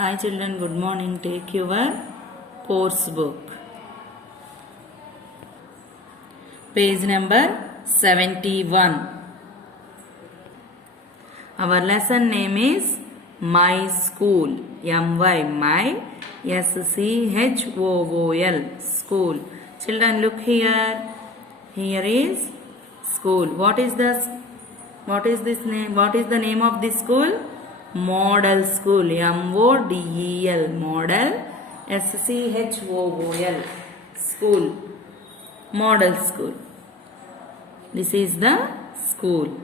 Hi children, good morning. Take your course book. Page number 71. Our lesson name is My School. M-Y, My, S-C-H-O-O-L, School. Children, look here. Here is school. What is this name? What is the name of this school? Model School. M-O-D-E-L. Model. S-C-H-O-O-L. School. Model School. This is the school.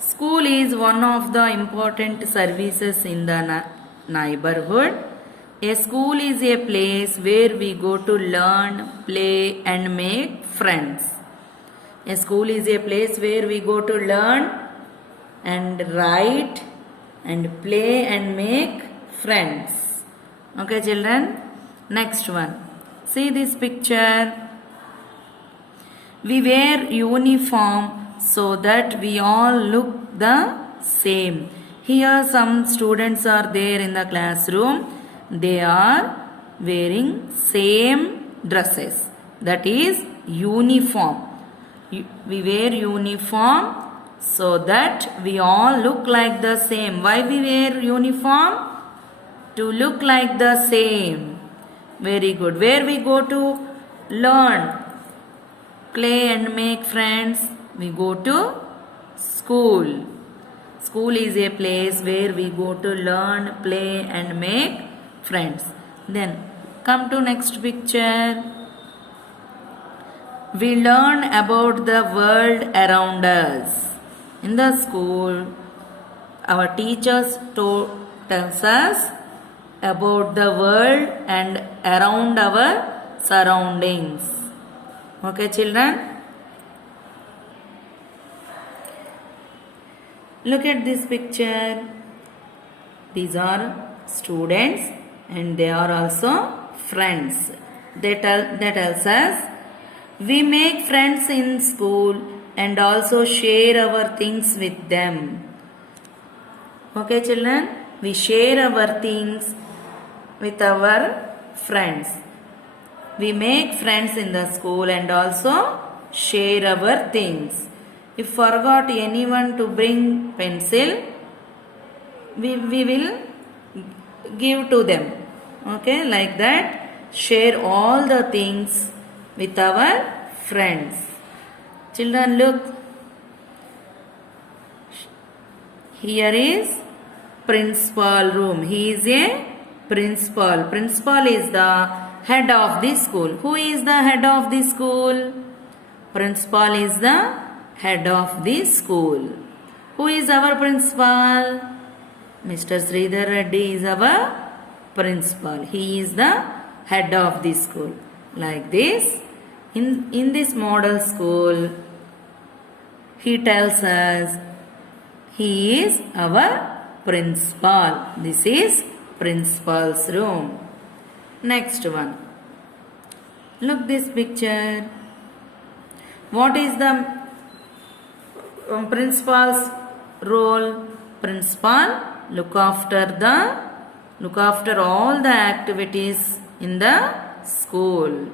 School is one of the important services in the neighborhood. A school is a place where we go to learn, play and make friends. A school is a place where we go to learn and write and play and make friends. Okay children? Next one. See this picture. We wear uniform so that we all look the same. Here some students are there in the classroom. They are wearing same dresses. That is uniform. We wear uniform so that we all look like the same. Why we wear uniform? To look like the same. Very good. Where we go to learn, play and make friends? We go to school. School is a place where we go to learn, play and make friends. Then come to next picture. We learn about the world around us. In the school, our teachers tells us about the world and around our surroundings. Okay children? Look at this picture. These are students and they are also friends. That tells us we make friends in school and also share our things with them. Okay children? We share our things with our friends. We make friends in the school and also share our things. If forgot anyone to bring pencil, we will give to them. Okay, like that. Share all the things with our friends. Children, look. Here is principal room. He is a principal. Principal is the head of the school. Who is the head of the school? Principal is the head of the school. Who is our principal? Mr. Sridhar Reddy is our principal. He is the head of the school. Like this. In this model school, he tells us he is our principal. This is principal's room. Next one. Look this picture. What is the principal's role? Principal look after all the activities in the school.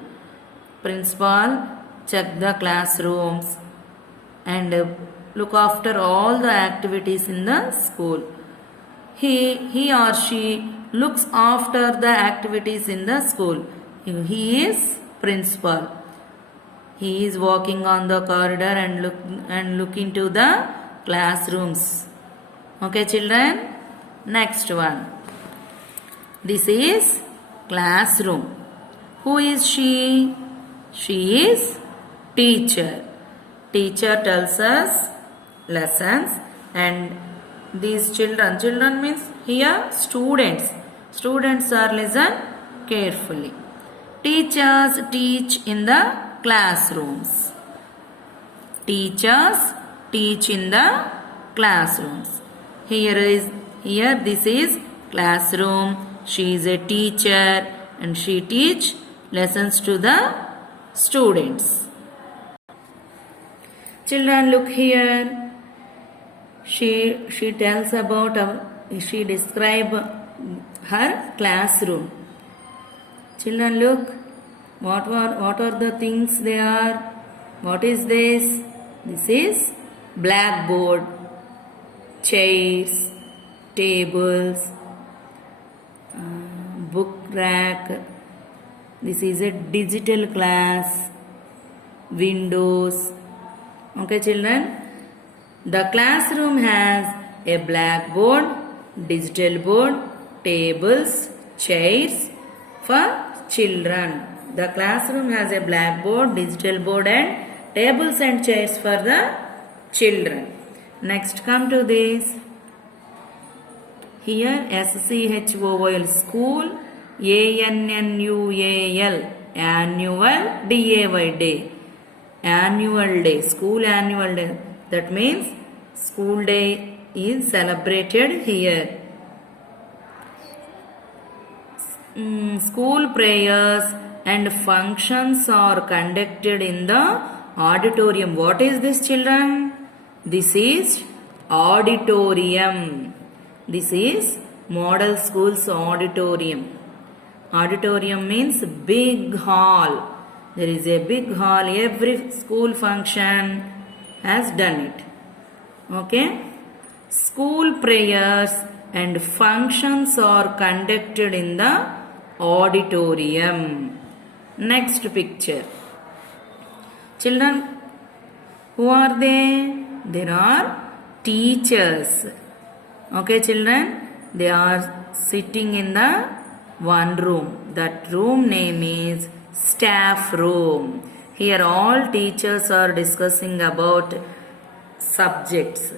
Principal check the classrooms and look after all the activities in the school. He or she looks after the activities in the school. He is principal. He is walking on the corridor and look into the classrooms. Okay children? Next one. This is classroom. Who is she? She is teacher. Teacher tells us lessons and these children means here students. Students are listen carefully. Teachers teach in the classrooms. Teachers teach in the classrooms. Here this is classroom. She is a teacher and she teach lessons to the students. Children, look here. She tells about she describe her classroom. Children, look. What are the things they are? What is this? This is blackboard, chairs, tables, book rack. This is a digital class, windows. Okay, children. The classroom has a blackboard, digital board, tables, chairs for children. The classroom has a blackboard, digital board and tables and chairs for the children. Next, come to this. Here SCHOOL, school, ANNUAL, annual, DAY, day. Annual day, school annual day. That means school day is celebrated here. School prayers and functions are conducted in the auditorium. What is this, children? This is auditorium. This is model school's auditorium. Auditorium means big hall. There is a big hall. Every school function has done it. Okay. School prayers and functions are conducted in the auditorium. Next picture. Children, who are they? There are teachers. Okay, children, they are sitting in the one room. That room name is staff room. Here all teachers are discussing about subjects.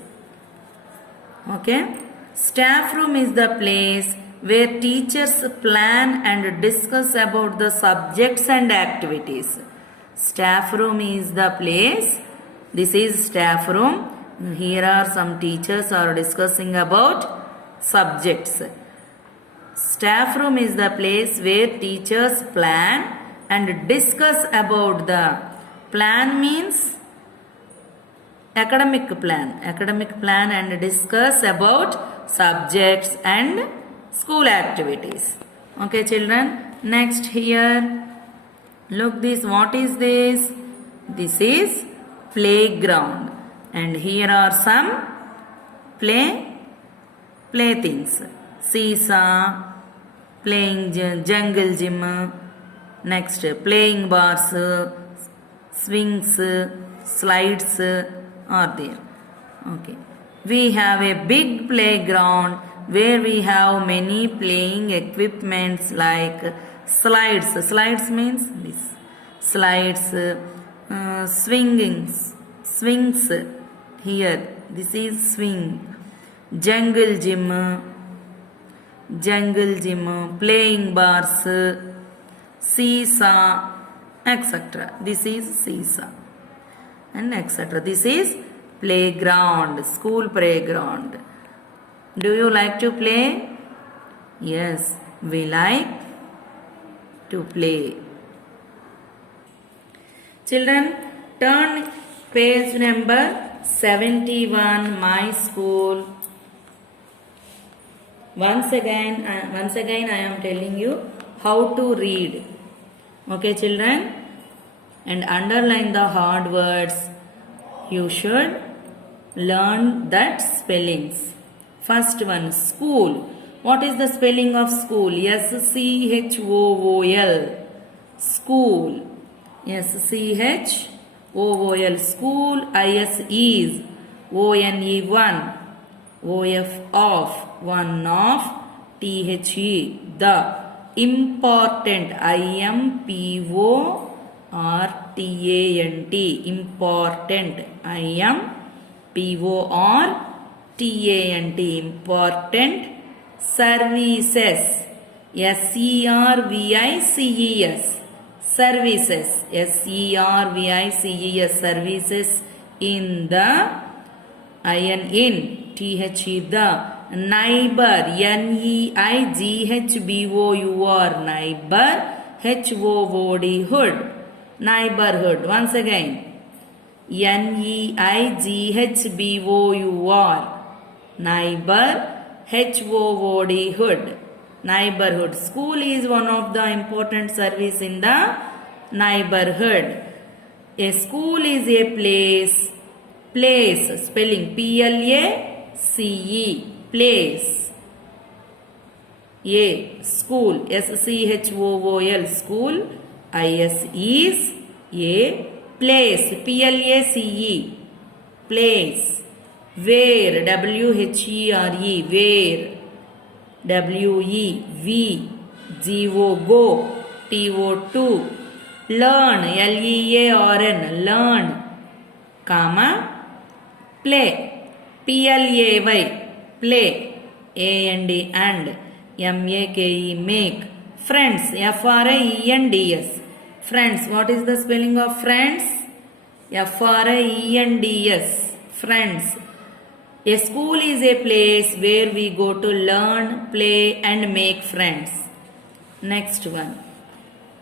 Okay. Staff room is the place where teachers plan and discuss about the subjects and activities. Staff room is the place. This is staff room. Here are some teachers are discussing about subjects. Staff room is the place where teachers plan and discuss about the plan means academic plan and discuss about subjects and school activities. Okay, children. Next here, look this. What is this? This is playground, and here are some playthings. Seesaw, playing jungle gym. Next, playing bars, swings, slides are there. Okay. We have a big playground where we have many playing equipments like slides. Slides means this. Slides, swings. Here, this is swing. Jungle gym, playing bars, seesaw, etc. This is seesaw and etc. This is playground, school playground. Do you like to play? Yes, we like to play. Children, turn page number 71, my school. Once again I am telling you how to read. Okay, children, and underline the hard words. You should learn that spellings. First one, school. What is the spelling of school? S-C-H-O-O-L. School. S-C-H-O-O-L. School. I-S-E-S. O-N-E 1. O-F off. One of. T-H-E. The. Important. I-M-P-O-R-T-A-N-T. Important. I-M-P-O-R-T-A-N-T. Important. Services. S-E-R-V-I-C-E-S. Services. S-E-R-V-I-C-E-S. Services in the. In. T-H-E the. Neighbor. N-E-I-G-H-B-O-U-R. Neighbor. H-O-O-D. Hood. Neighborhood. Once again. Neighbor. Neighbor, HOOD, hood. Neighborhood. School is one of the important service in the neighborhood. A school is a place. Place, spelling PLACE, place. A, school, SCHOOL, school. IS is a place, PLACE, place. Where, WHERE, where. WEV, go. TO2. Learn, LEARN, learn. Comma, play, PLAY, play. AND, and. MAKE, make. Friends, FRIENDS. Friends, what is the spelling of friends? FRIENDS, friends. A school is a place where we go to learn, play and make friends. Next one.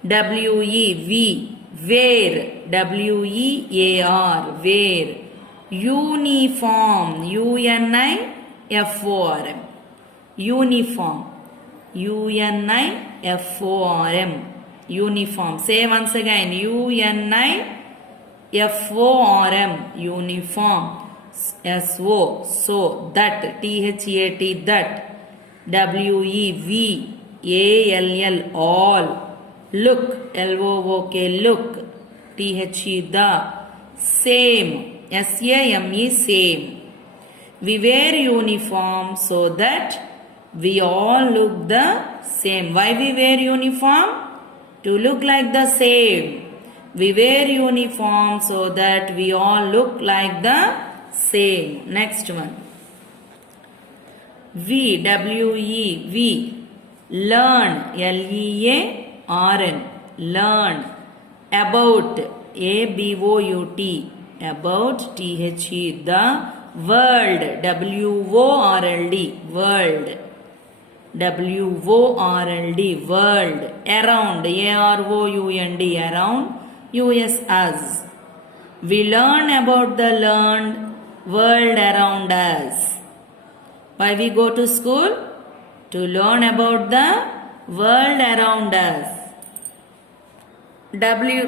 WEV, where. WEAR, where. Uniform, UNIFORM, uniform. UNIFORM, uniform. Say once again, UNIFORM, uniform. SO, so, that. THAT, that. WEVALL, all. Look, LOOK, look. THE, the. Same, SAME, same. We wear uniform so that we all look the same. Why we wear uniform? To look like the same. We wear uniform so that we all look like the same. Next one. V, learn, LEARN, learn. About, ABOUT, about. THE, the. World, WORLD, world. WORLD, world. Around, AROUND, around. US, us. We learn about the learned world around us. Why we go to school? To learn about the world around us.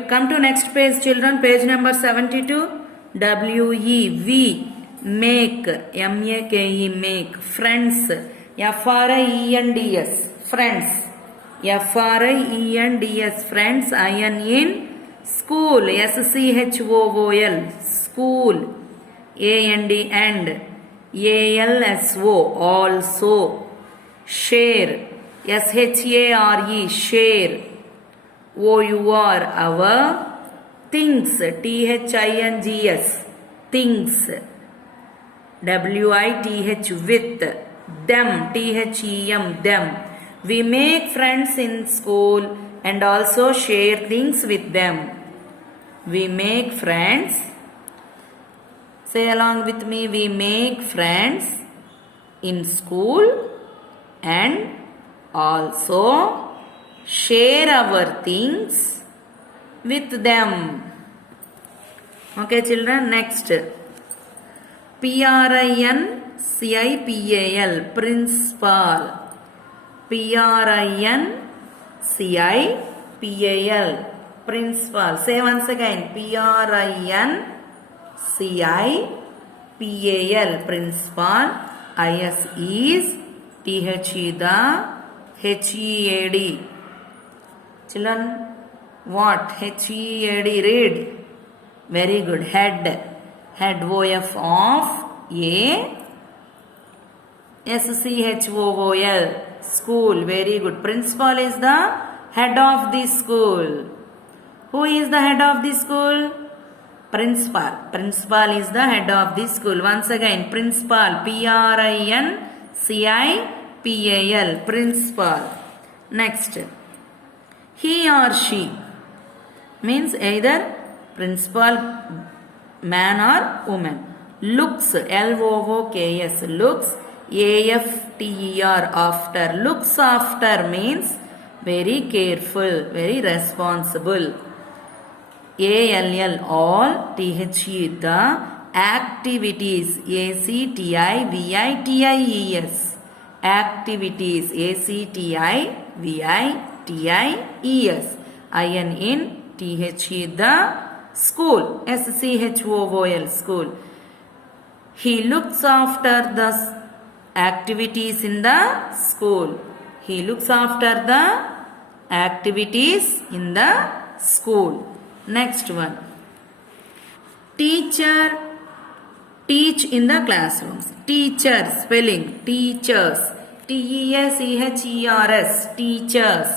Come to next page, children. Page number 72. WEV, make. MAKE, make. Friends. FRIENDS, friends. FRIENDS, friends. IN in. School, SCHOOL, school. AND, and. ALSO, also. Share, SHARE, share. OUR, our. Things, THINGS, things. WITH, with. Them, THEM, them. We make friends in school and also share things with them. We make friends. Say along with me. We make friends in school and also share our things with them. Okay, children. Next. PRINCIPAL, principal. PRINCIPAL, principal. Say once again. PRINCIPAL, principal. IS is. THE, the. HEAD. Children, what? HEAD, read. Very good. Head. Head, OF, of. A. SCHOOL, school. Very good. Principal is the head of the school. Who is the head of the school? Principal. Principal is the head of the school. Once again, principal. PRINCIPAL, principal. Next. He or she means either principal, man or woman. Looks, LOOKS, looks. AFTER, after. Looks after means very careful, very responsible. ALL, all. THE, the. Activities, ACTIVITIES, activities, ACTIVITIES. IN, in. THE, the. School, SCHOOL, school. He looks after the activities in the school. He looks after the activities in the school. Next one. Teacher, teach in the classrooms. Teacher, spelling, teachers. TEACHERS, teachers.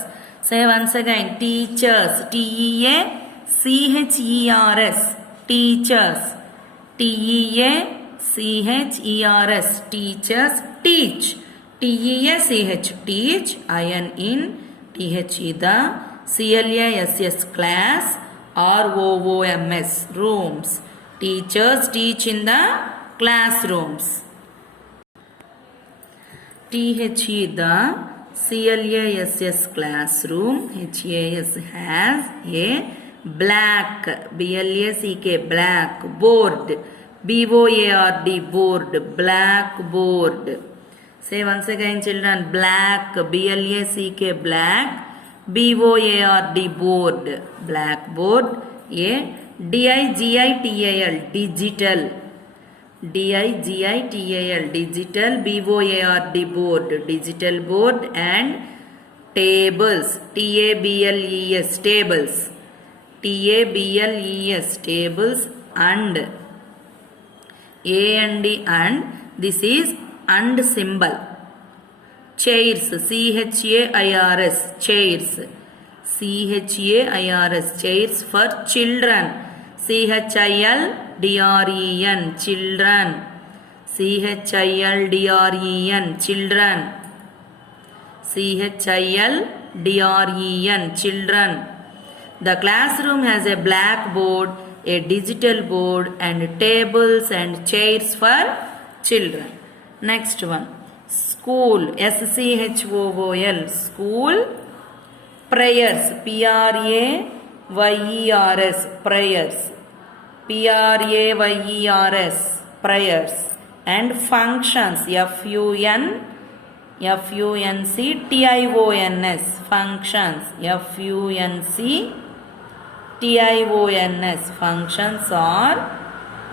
Say once again, teachers. TEACHERS, teachers. TEACHERS, teachers. Teach, TEACH, teach. IN, in. THE, the. CLASS, class. ROOMS, rooms. Teachers teach in the classrooms. THE, the. CLASS, classroom. HAS, has. A black, BLACK, black. Board, BOARD, board. Blackboard. Say once again children, black, BLACK, black. BOARD, board. Blackboard. A DIGITAL, digital. DIGITAL, digital. BOARD, board. Digital board. And tables, TABLES, tables. TABLES, tables. And and this is and symbol. Chairs, CHAIRS, chairs. CHAIRS, chairs for children. CHILDREN, children. CHILDREN, children. CHILDREN, children. The classroom has a blackboard, a digital board, and tables and chairs for children. Next one. School, SCHOOL, school. Prayers, PRAYERS, prayers. PRAYERS, prayers. And functions, FUNCTIONS, functions. FUNCTIONS, functions are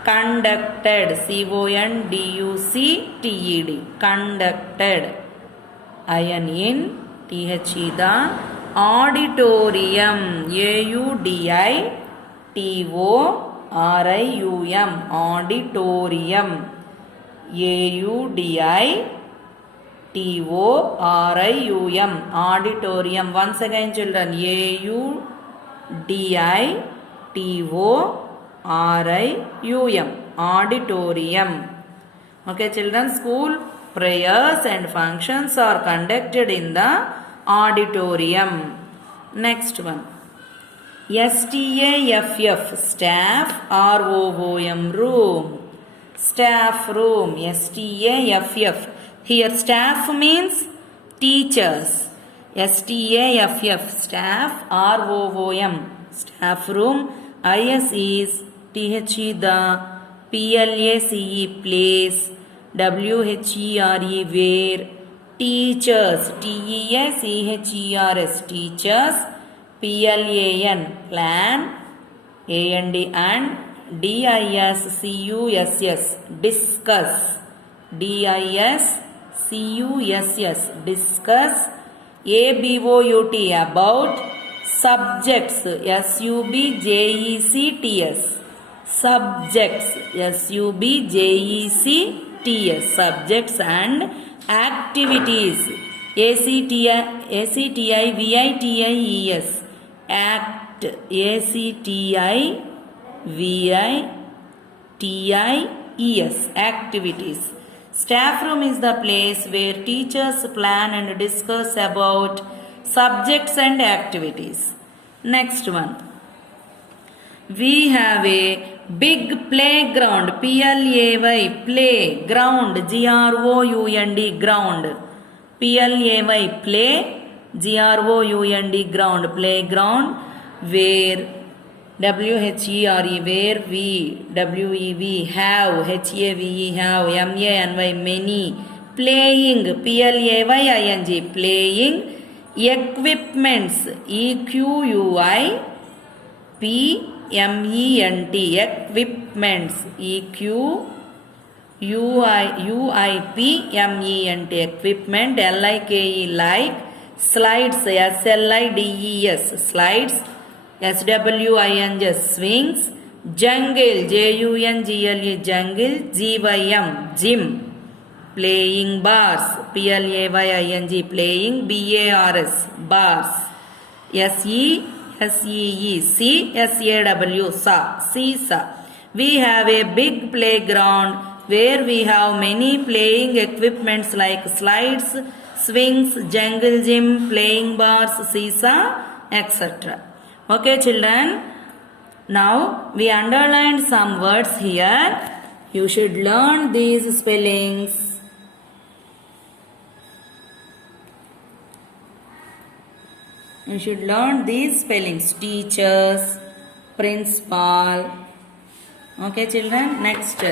conducted, CONDUCTED, conducted. IN, in. THE, the. Auditorium, AUDITORIUM, auditorium. AUDITORIUM, auditorium. Once again children, AUDITORIUM, auditorium. Okay children, school prayers and functions are conducted in the auditorium. Next one. STAFF, staff. ROOM, room. Staff room, STAFF. Here staff means teachers. STAFF, staff. ROOM, staff room. IS is THE, the. PLACE, place. WHERE, where. Teachers, TEACHERS, teachers. PLAN, plan. and DISCUSS, discuss. DISCUSS, discuss. ABOUT, about. Subjects, SUBJECTS, subjects. SUBJECTS, subjects. And activities, ACTIVITIES, act. ACTIVITIES, activities. Staff room is the place where teachers plan and discuss about subjects and activities. Next one. We have a big playground, PLAY, playground, GROUND, ground. PLAY, play, GROUND, ground, playground, where WHERE, where we, WEV, have, HAVE, have, MANY, many, playing, PLAYING, playing, equipments, EQUI, PMENT, equipments, EQUIPMENT, equipment, LIKE, like, slides, SLIDES, slides, SWINGS, swings, jungle, JUNGLE, jungle, GYM, gym, playing bars, PLAYING, playing, BARS, bars, SEECSAW, seesaw. We have a big playground where we have many playing equipments like slides, swings, jungle gym, playing bars, seesaw, etc. Okay, children. Now we underlined some words here. You should learn these spellings. You should learn these spellings. Teachers, principal. Okay, children. Next.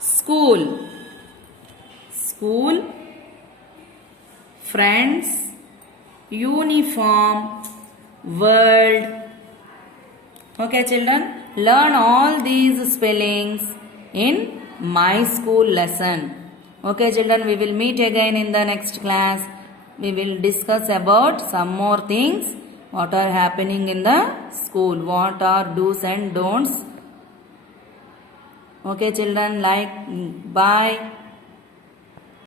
School. School. Friends. Uniform. World. Okay, children. Learn all these spellings in my school lesson. Okay, children. We will meet again in the next class. We will discuss about some more things. What are happening in the school. What are do's and don'ts. Okay, children. Bye.